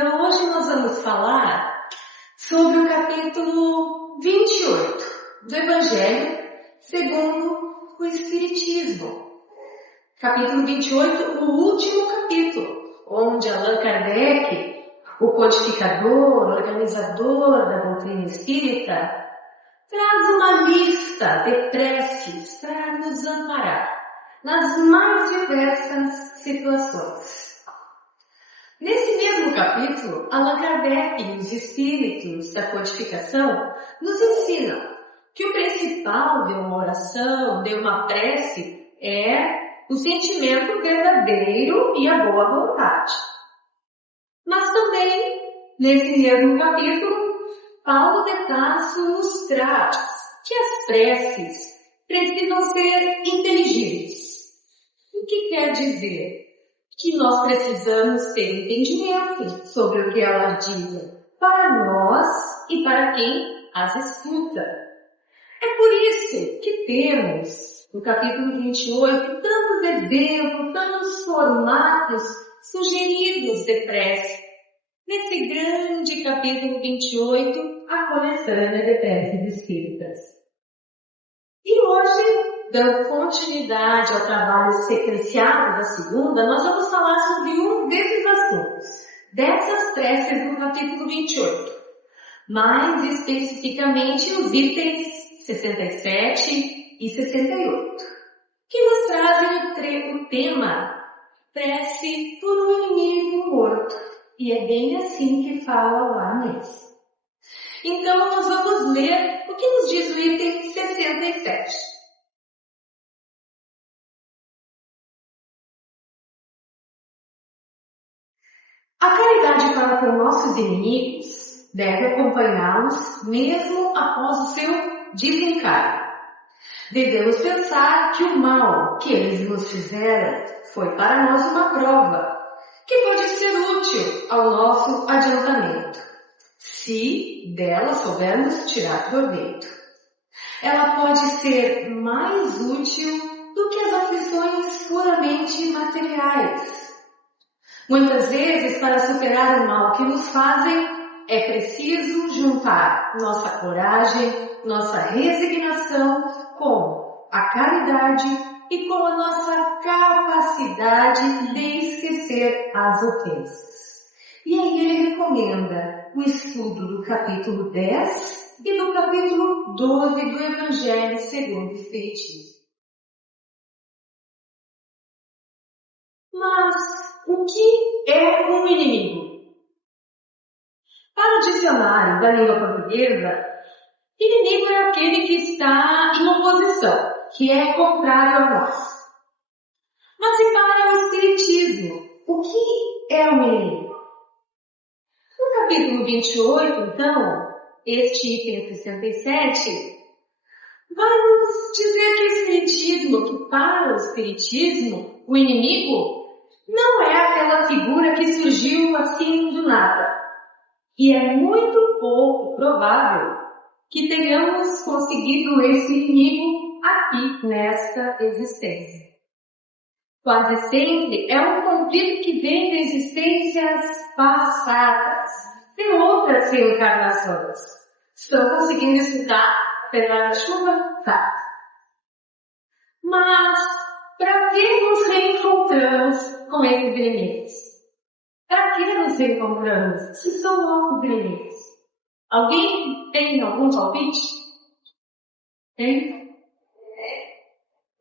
Então hoje nós vamos falar sobre o capítulo 28 do Evangelho segundo o Espiritismo. Capítulo 28, o último capítulo, onde Allan Kardec, o codificador, organizador da doutrina espírita, traz uma lista de preces para nos amparar nas mais diversas situações. Nesse mesmo capítulo, Allan Kardec e os espíritos da codificação nos ensinam que o principal de uma oração, de uma prece, é o sentimento verdadeiro e a boa vontade. Mas também, nesse mesmo capítulo, Paulo de Tarso nos traz que as preces precisam ser inteligíveis. O que quer dizer? Que nós precisamos ter entendimento sobre o que elas dizem, para nós e para quem as escuta. É por isso que temos, no capítulo 28, tantos exemplos, tantos formatos sugeridos de prece. Nesse grande capítulo 28, a coletânea de preces espíritas. E hoje, dando continuidade ao trabalho sequenciado da segunda, nós vamos falar sobre um desses assuntos, dessas preces do capítulo 28. Mais especificamente os itens 67 e 68, que nos trazem o tema prece por um inimigo morto. E é bem assim que fala lá mesmo. Então nós vamos ler o que nos diz o item 67. A caridade para com nossos inimigos deve acompanhá-los mesmo após o seu desencargo. Devemos pensar que o mal que eles nos fizeram foi para nós uma prova, que pode ser útil ao nosso adiantamento, se dela soubermos tirar proveito. Ela pode ser mais útil do que as aflições puramente materiais. Muitas vezes, para superar o mal que nos fazem, é preciso juntar nossa coragem, nossa resignação com a caridade e com a nossa capacidade de esquecer as ofensas. E aí ele recomenda o estudo do capítulo 10 e do capítulo 12 do Evangelho segundo o Espiritismo. Mas o que é um inimigo? Para o dicionário da língua portuguesa, inimigo é aquele que está em oposição, que é contrário a nós. Mas e para o Espiritismo, o que é um inimigo? No capítulo 28, então, este item 67, vai nos dizer que o Espiritismo, que para o Espiritismo, o inimigo não é aquela figura que surgiu assim do nada. E é muito pouco provável que tenhamos conseguido esse inimigo aqui nesta existência. Quase sempre é um conflito que vem de existências passadas, de outras reencarnações. Estão conseguindo escutar pela chuva? Tá. Mas, para que nos reencontramos com esses inimigos? Para que nos reencontramos se são nossos inimigos? Alguém tem algum palpite? Tem?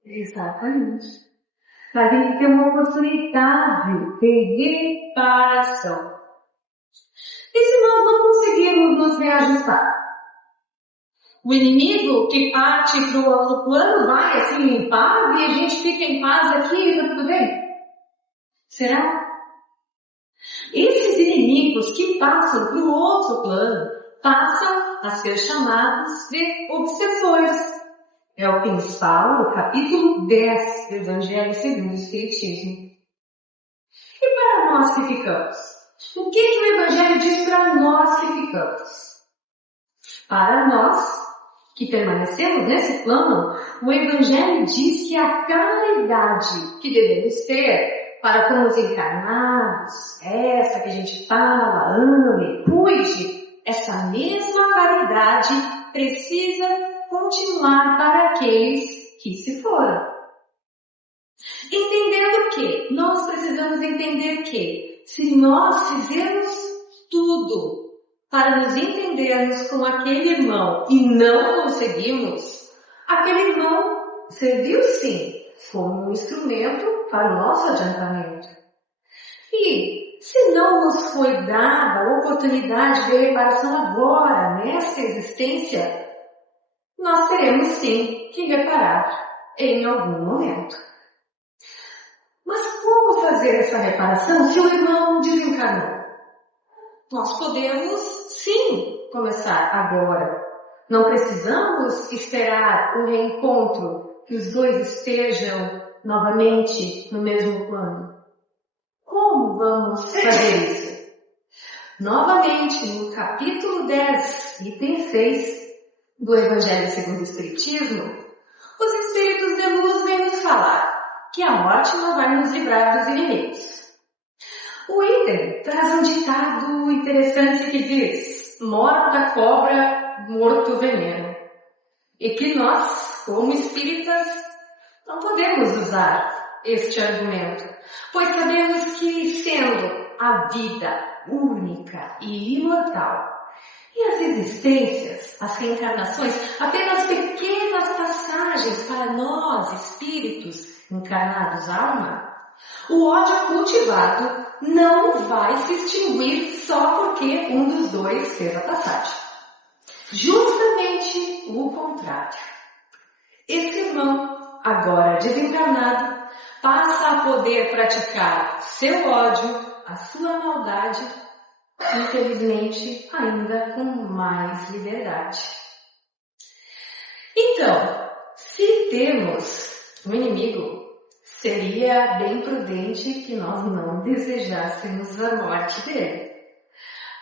Exatamente. Para a gente ter uma oportunidade de reparação. E se nós não conseguirmos nos reajustar? O inimigo que parte para o outro plano vai assim em paz e a gente fica em paz aqui e tá tudo bem? Será? Esses inimigos que passam para o outro plano passam a ser chamados de obsessores. É o que nos fala no capítulo 10 do Evangelho segundo o Espiritismo. E para nós que ficamos? O que o Evangelho diz para nós que ficamos? Para nós que permanecemos nesse plano, o Evangelho diz que a caridade que devemos ter para com os encarnados, essa que a gente fala, ame, cuide, essa mesma caridade precisa continuar para aqueles que se foram. Entendendo que, nós precisamos entender que, se nós fizermos tudo para nos entendermos com aquele irmão e não conseguimos, aquele irmão serviu sim como um instrumento para o nosso adiantamento. E se não nos foi dada a oportunidade de reparação agora, nesta existência, nós teremos sim que reparar em algum momento. Mas como fazer essa reparação se o irmão desencarnou? Nós podemos sim começar agora. Não precisamos esperar o reencontro, que os dois estejam novamente no mesmo plano. Como vamos fazer isso? Novamente, no capítulo 10, item 6 do Evangelho segundo o Espiritismo, os Espíritos de Luz vêm nos falar que a morte não vai nos livrar dos inimigos. O item traz um ditado interessante que diz: morta cobra, morto veneno. E que nós, como espíritas, não podemos usar este argumento, pois sabemos que, sendo a vida única e imortal, e as existências, as reencarnações, apenas pequenas passagens para nós, espíritos encarnados alma, o ódio cultivado não vai se extinguir só porque um dos dois fez a passagem. Justamente o contrário. Esse irmão, agora desencarnado, passa a poder praticar seu ódio, a sua maldade, infelizmente ainda com mais liberdade. Então, se temos um inimigo, seria bem prudente que nós não desejássemos a morte dele.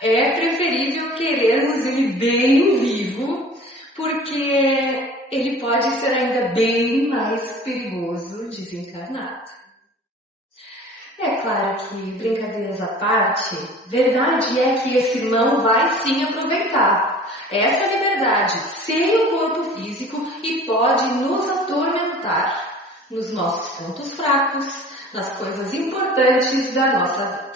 É preferível querermos ele bem vivo, porque ele pode ser ainda bem mais perigoso desencarnado. É claro que, brincadeiras à parte, verdade é que esse irmão vai sim aproveitar essa liberdade sem o corpo físico e pode nos atormentar nos nossos pontos fracos, nas coisas importantes da nossa vida.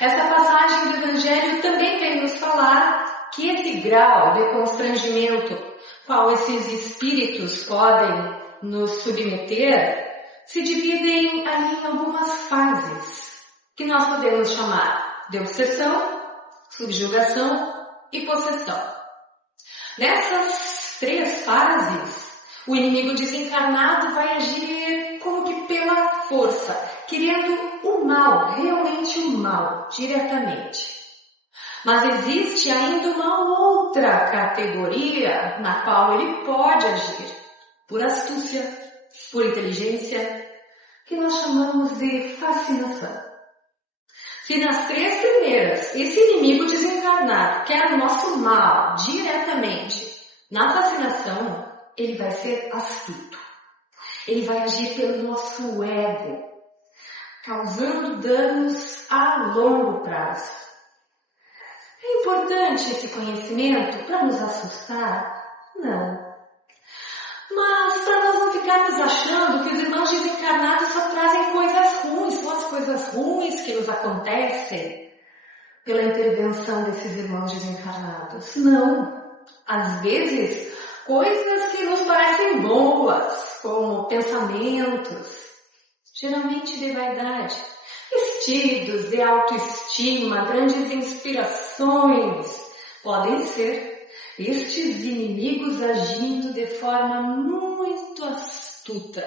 Essa passagem do Evangelho também vem nos falar que esse grau de constrangimento qual esses espíritos podem nos submeter se dividem ali em algumas fases, que nós podemos chamar de obsessão, subjugação e possessão. Nessas 3 fases, o inimigo desencarnado vai agir como que pela força, querendo o mal, realmente o mal, diretamente. Mas existe ainda uma outra categoria na qual ele pode agir, por astúcia, por inteligência, que nós chamamos de fascinação. Se nas 3 primeiras, esse inimigo desencarnado quer o nosso mal diretamente, na fascinação, ele vai ser astuto. Ele vai agir pelo nosso ego, causando danos a longo prazo. É importante esse conhecimento para nos assustar? Não. Mas para nós não ficarmos achando que os irmãos desencarnados só trazem coisas ruins, são as coisas ruins que nos acontecem pela intervenção desses irmãos desencarnados. Não. Às vezes, coisas que nos parecem boas, como pensamentos, geralmente de vaidade, vestidos de autoestima, grandes inspirações, podem ser estes inimigos agindo de forma muito astuta.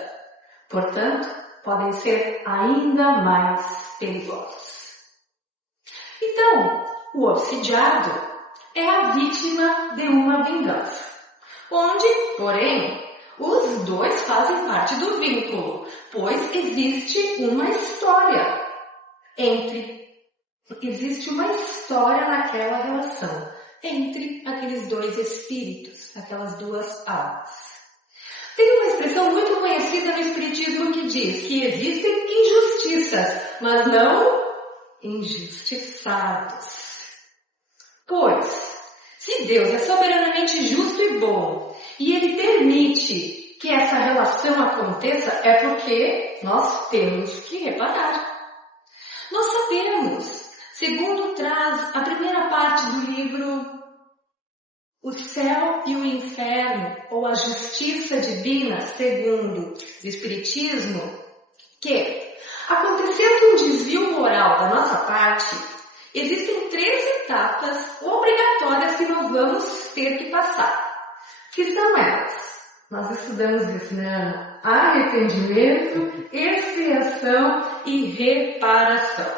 Portanto, podem ser ainda mais perigosos. Então, o obsidiado é a vítima de uma vingança, onde, porém, os dois fazem parte do vínculo, pois existe uma história naquela relação, entre aqueles dois espíritos, aquelas 2 almas. Tem uma expressão muito conhecida no Espiritismo que diz que existem injustiças, mas não injustiçados. Pois, se Deus é soberanamente justo e bom, e Ele permite que essa relação aconteça, é porque nós temos que reparar. Nós sabemos, segundo traz a primeira parte do livro O Céu e o Inferno, ou a Justiça Divina, segundo o Espiritismo, que, acontecendo um desvio moral da nossa parte, existem 3 etapas obrigatórias que nós vamos ter que passar. Que são elas? Nós estudamos isso, né? Arrependimento, expiação e reparação.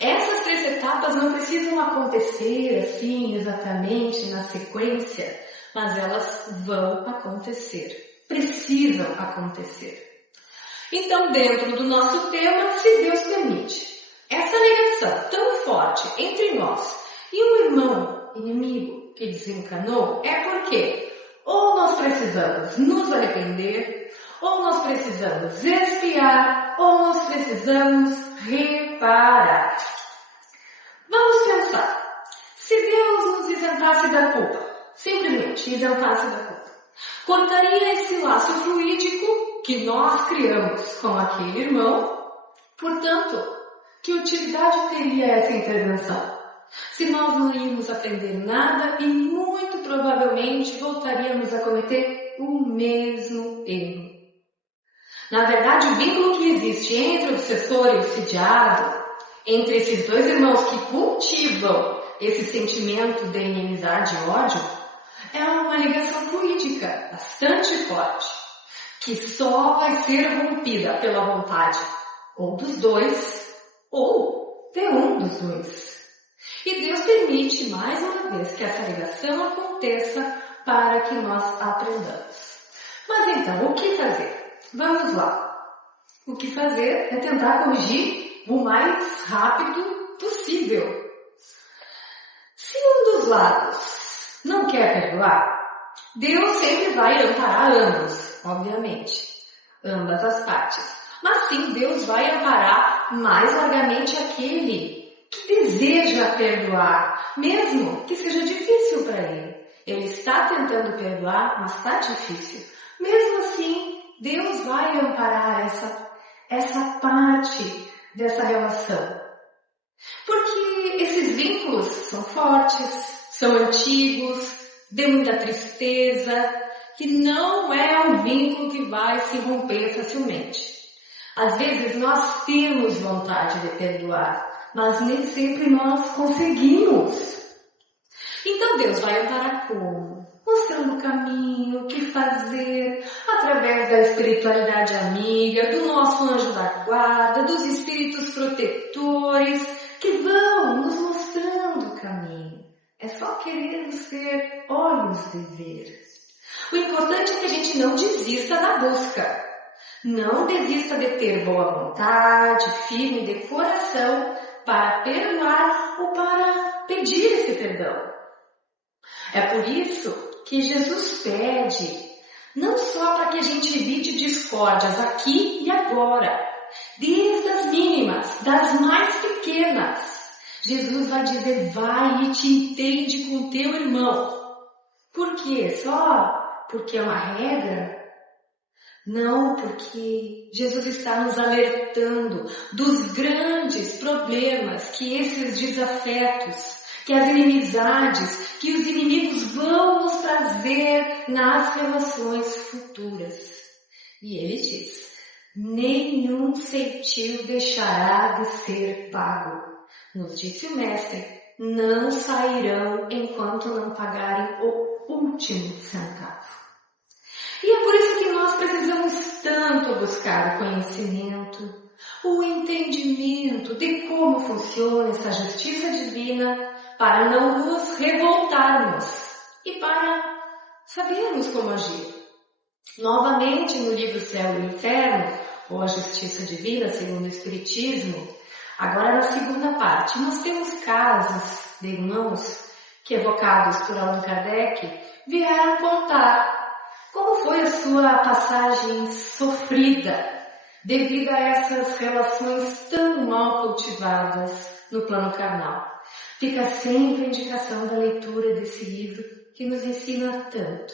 Essas 3 etapas não precisam acontecer assim exatamente na sequência, mas elas vão acontecer, precisam acontecer. Então, dentro do nosso tema, se Deus permite, essa ligação tão forte entre nós e um irmão inimigo que desencanou é porque ou nós precisamos nos arrepender, ou nós precisamos expiar, ou nós precisamos reparar. Vamos pensar. Se Deus nos isentasse da culpa, simplesmente isentasse da culpa, cortaria esse laço fluídico que nós criamos com aquele irmão. Portanto, que utilidade teria essa intervenção? Se nós não íamos aprender nada e muito provavelmente voltaríamos a cometer o mesmo erro. Na verdade, o vínculo que existe entre o obsessor e o obsidiado, entre esses 2 irmãos que cultivam esse sentimento de inimizade e ódio, é uma ligação fluídica bastante forte, que só vai ser rompida pela vontade ou dos 2 ou de um dos 2. E Deus permite, mais uma vez, que essa ligação aconteça para que nós aprendamos. Mas então, o que fazer? Vamos lá. O que fazer é tentar corrigir o mais rápido possível. Se um dos lados não quer perdoar, Deus sempre vai amparar ambos, obviamente, ambas as partes. Mas sim, Deus vai amparar mais largamente aquele que deseja perdoar, mesmo que seja difícil para ele. Ele está tentando perdoar, mas está difícil. Mesmo assim, Deus vai amparar essa parte dessa relação. Porque esses vínculos são fortes, são antigos, de muita tristeza, que não é um vínculo que vai se romper facilmente. Às vezes nós temos vontade de perdoar, mas nem sempre nós conseguimos. Então Deus vai amparar como? Mostrando o caminho, o que fazer, através da espiritualidade amiga, do nosso anjo da guarda, dos espíritos protetores, que vão nos mostrando o caminho. É só querermos ter olhos de ver. O importante é que a gente não desista da busca. Não desista de ter boa vontade, firme de coração, para perdoar ou para pedir esse perdão. É por isso que Jesus pede, não só para que a gente evite discórdias aqui e agora, desde as mínimas, das mais pequenas. Jesus vai dizer, vai e te entende com teu irmão. Por quê? Só porque é uma regra? Não, porque Jesus está nos alertando dos grandes problemas que esses desafetos, que as inimizades, que os inimigos vão nos trazer nas relações futuras. E ele diz, nenhum ceitil deixará de ser pago. Nos disse o Mestre, não sairão enquanto não pagarem o último centavo. E é por isso que nós precisamos tanto buscar o conhecimento, o entendimento de como funciona essa justiça divina para não nos revoltarmos e para sabermos como agir. Novamente no livro Céu e Inferno, ou a Justiça Divina segundo o Espiritismo, agora na segunda parte, nós temos casos de irmãos que, evocados por Allan Kardec, vieram contar Como foi a sua passagem sofrida devido a essas relações tão mal cultivadas no plano carnal? Fica sempre a indicação da leitura desse livro que nos ensina tanto.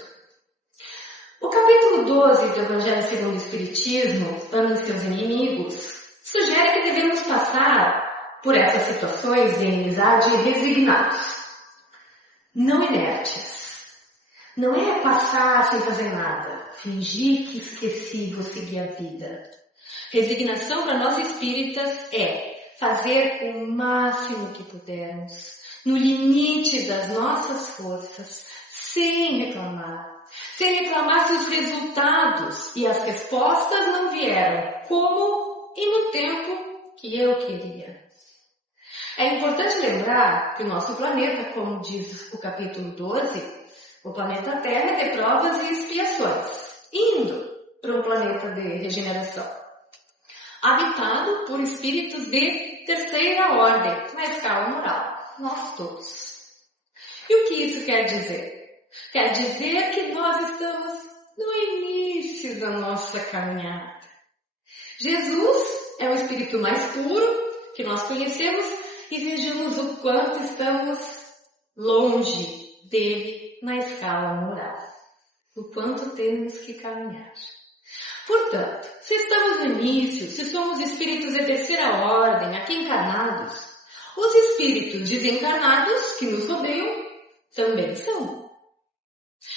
O capítulo 12 do Evangelho segundo o Espiritismo, Ame seus inimigos, sugere que devemos passar por essas situações de inimizade resignados, não inertes. Não é passar sem fazer nada, fingir que esqueci, vou seguir a vida. Resignação para nós espíritas é fazer o máximo que pudermos, no limite das nossas forças, sem reclamar. Sem reclamar se os resultados e as respostas não vieram como e no tempo que eu queria. É importante lembrar que o nosso planeta, como diz o capítulo 12, o planeta Terra é de provas e expiações, indo para um planeta de regeneração, habitado por espíritos de terceira ordem, na escala moral, nós todos. E o que isso quer dizer? Quer dizer que nós estamos no início da nossa caminhada. Jesus é o espírito mais puro que nós conhecemos e vejamos o quanto estamos longe dele na escala moral. O quanto temos que caminhar. Portanto, se estamos no início, se somos espíritos de terceira ordem, aqui encarnados, os espíritos desencarnados que nos rodeiam também são.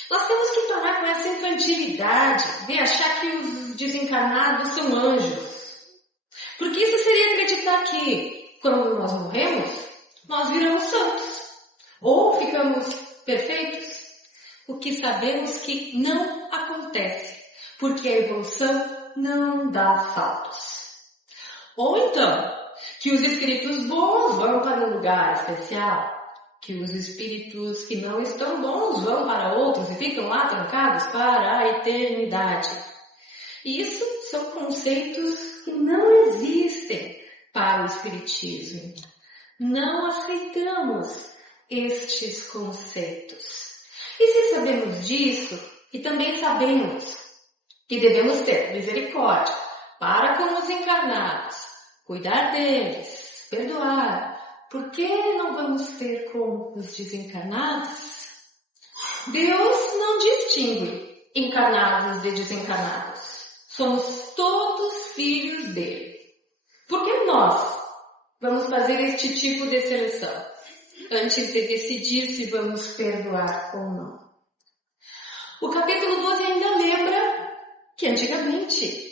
Nós temos que parar com essa infantilidade de achar que os desencarnados são anjos. Porque isso seria acreditar que, quando nós morremos, nós viramos santos. Ou ficamos perfeitos. O que sabemos que não acontece. Porque a evolução não dá saltos. Ou então, que os espíritos bons vão para um lugar especial. Que os espíritos que não estão bons vão para outros e ficam lá trancados para a eternidade. Isso são conceitos que não existem para o espiritismo. Não aceitamos estes conceitos. E se sabemos disso, e também sabemos que devemos ter misericórdia para com os encarnados, cuidar deles, perdoar, por que não vamos ter com os desencarnados? Deus não distingue encarnados de desencarnados. Somos todos filhos dele. Por que nós vamos fazer este tipo de seleção antes de decidir se vamos perdoar ou não? O capítulo 12 ainda lembra que antigamente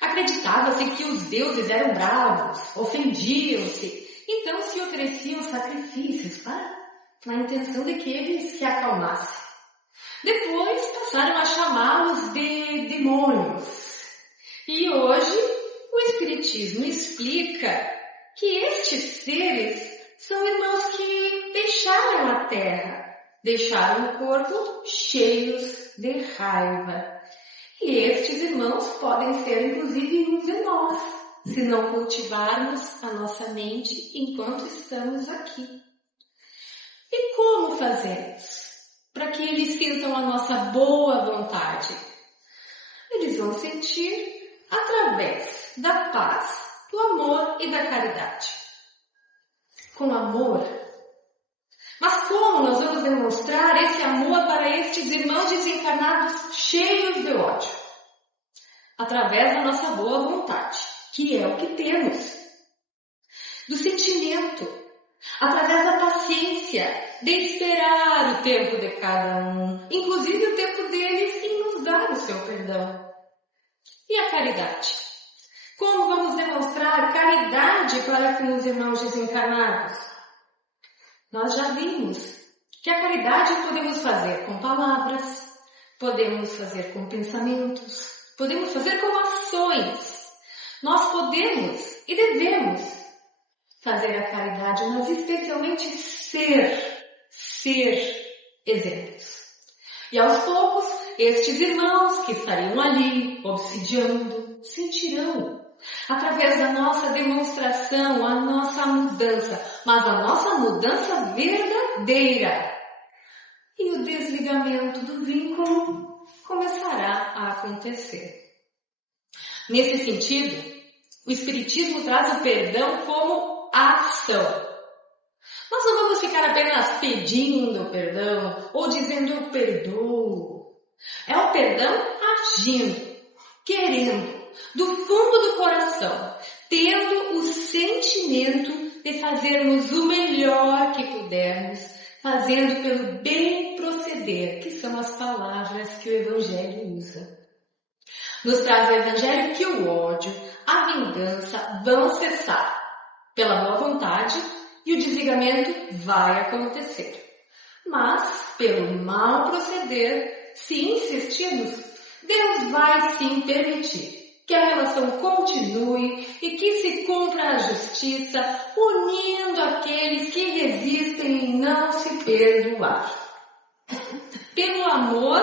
acreditava-se que os deuses eram bravos, ofendiam-se, então se ofereciam sacrifícios na intenção de que eles se acalmassem. Depois passaram a chamá-los de demônios. E hoje o Espiritismo explica que estes seres são irmãos que deixaram a Terra, deixaram o corpo cheios de raiva. E estes irmãos podem ser inclusive uns de nós, se não cultivarmos a nossa mente enquanto estamos aqui. E como fazemos para que eles sintam a nossa boa vontade? Eles vão sentir através da paz, do amor e da caridade. Com amor. Mas como nós vamos demonstrar esse amor para estes irmãos desencarnados cheios de ódio? Através da nossa boa vontade, que é o que temos. Do sentimento, através da paciência, de esperar o tempo de cada um, inclusive o tempo deles em nos dar o seu perdão. E a caridade? Como vamos demonstrar caridade para com os irmãos desencarnados? Nós já vimos que a caridade podemos fazer com palavras, podemos fazer com pensamentos, podemos fazer com ações. Nós podemos e devemos fazer a caridade, mas especialmente ser exemplos. E aos poucos, estes irmãos que estariam ali, obsidiando, sentirão, através da nossa demonstração, a nossa mudança, mas a nossa mudança verdadeira. E o desligamento do vínculo começará a acontecer. Nesse sentido, o Espiritismo traz o perdão como ação. Nós não vamos ficar apenas pedindo perdão ou dizendo eu perdoo. É o perdão agindo, querendo, do fundo do coração, tendo o sentimento de fazermos o melhor que pudermos, fazendo pelo bem proceder, que são as palavras que o Evangelho usa. Nos traz o Evangelho que o ódio, a vingança vão cessar pela boa vontade e o desligamento vai acontecer. Mas, pelo mau proceder, se insistirmos, Deus vai sim permitir que a relação continue e que se cumpra a justiça, unindo aqueles que resistem em não se perdoar. Pelo amor,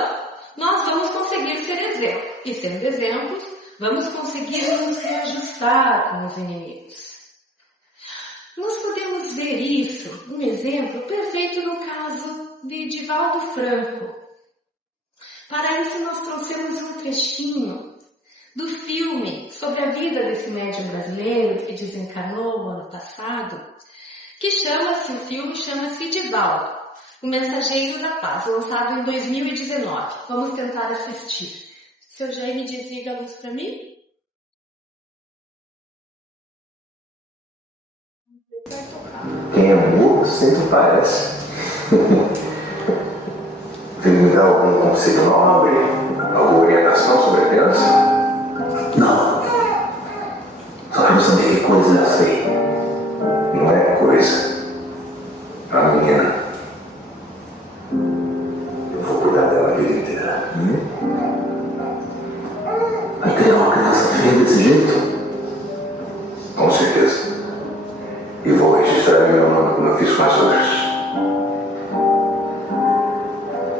nós vamos conseguir ser exemplo. E sendo exemplos, vamos conseguir nos reajustar com os inimigos. Nós podemos ver isso, um exemplo perfeito no caso de Divaldo Franco. Para isso nós trouxemos um trechinho do filme sobre a vida desse médium brasileiro que desencarnou no ano passado, que o filme chama-se Divaldo, o Mensageiro da Paz, lançado em 2019. Vamos tentar assistir. Seu Jaime, desliga a luz para mim. Quem é burro sempre parece. Tem me dar algum conselho nobre? Alguma orientação sobre a criança? Não. Só quero saber que coisa é essa aí. Não é coisa. A menina. Eu vou cuidar dela a vida inteira. Vai criar uma criança feia desse jeito? Com certeza. E vou registrar meu nome como eu fiz com as outras.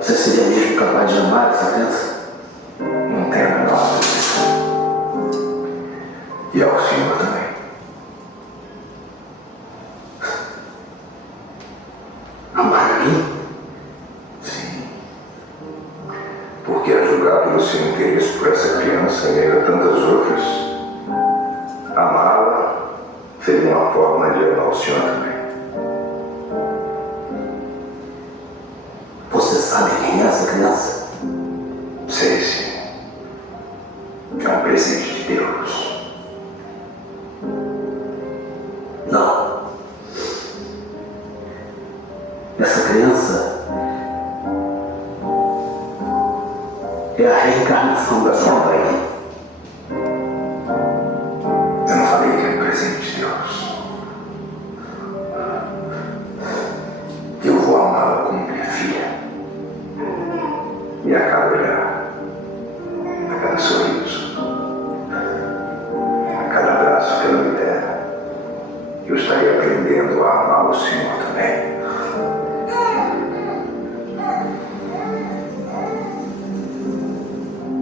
Você seria mesmo capaz de amar essa criança? Não tenho a menor dúvida. E ao senhor também. Amar a mim? Sim. Porque a julgar pelo seu interesse por essa criança e ainda tantas outras, amá-la seria uma forma de amar o senhor também. Você sabe quem é essa criança? Sei sim. É um presente de Deus. Não. Essa criança é a reencarnação da sua mãe. Eu não falei que é um presente de Deus. Eu vou amá-la como minha filha. E a cada olhar, a cada sorriso, a cada abraço que ela me der, eu estarei aprendendo a amar o Senhor também.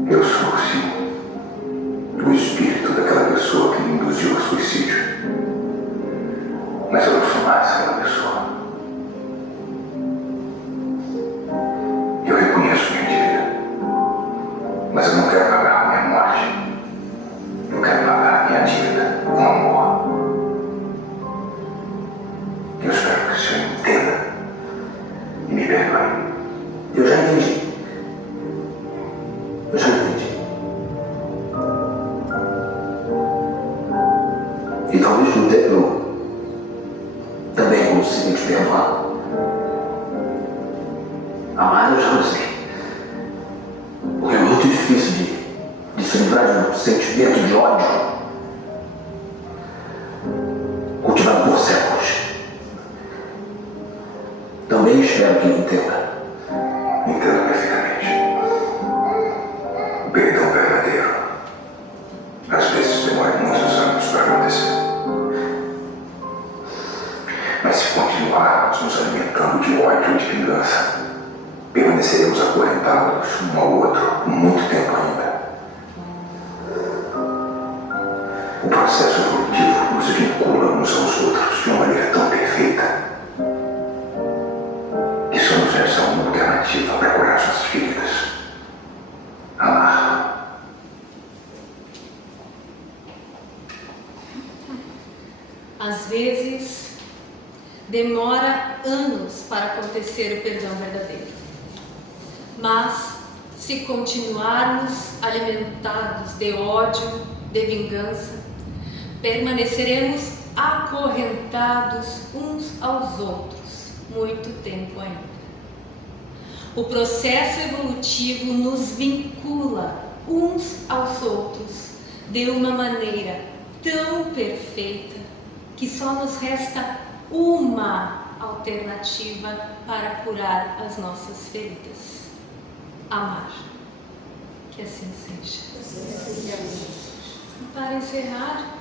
Eu sou, sim, o espírito daquela pessoa que me induziu ao suicídio. Mas eu não sou mais aquela pessoa. Eu reconheço minha dívida. Mas eu não quero pagar com minha morte. Eu quero pagar minha dívida com amor. Eu espero que o senhor entenda e me perdoe. Eu já entendi. Eu já entendi. E talvez no tempo eu também consiga te perdoar. Amar eu já não sei. Porque é muito difícil de se livrar de um sentimento de ódio cultivado por séculos. Também espero que ele entenda. Entendo perfeitamente. O perdão verdadeiro às vezes demora muitos anos para acontecer. Mas se continuarmos nos alimentando de ódio e de vingança, permaneceremos acorrentados um ao outro por muito tempo ainda. O processo evolutivo nos vincula uns aos outros de uma maneira tão perfeita que só nos resta uma alternativa para curar suas feridas. demora anos para acontecer o perdão verdadeiro. Mas, se continuarmos alimentados de ódio, de vingança, permaneceremos acorrentados uns aos outros muito tempo ainda. O processo evolutivo nos vincula uns aos outros de uma maneira tão perfeita que só nos resta uma alternativa para curar as nossas feridas: amar. Que assim seja. E para encerrar,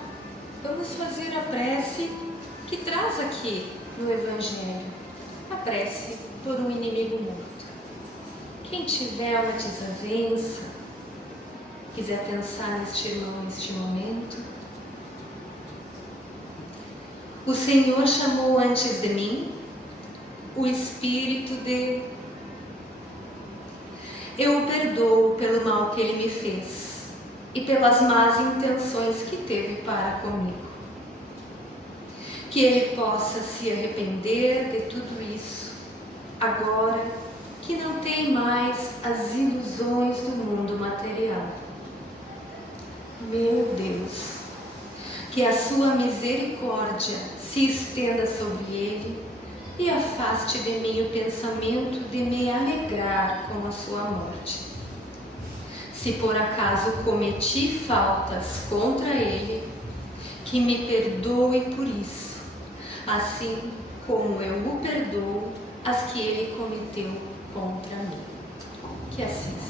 vamos fazer a prece que traz aqui no Evangelho, a prece por um inimigo morto. Quem tiver uma desavença, quiser pensar neste irmão neste momento. O Senhor chamou antes de mim o espírito de... Eu o perdoo pelo mal que ele me fez e pelas más intenções que teve para comigo. Que ele possa se arrepender de tudo isso, agora que não tem mais as ilusões do mundo material. Meu Deus, que a sua misericórdia se estenda sobre ele e afaste de mim o pensamento de me alegrar com a sua morte. Se por acaso cometi faltas contra ele, que me perdoe por isso, assim como eu o perdoo as que ele cometeu contra mim. Que assim seja.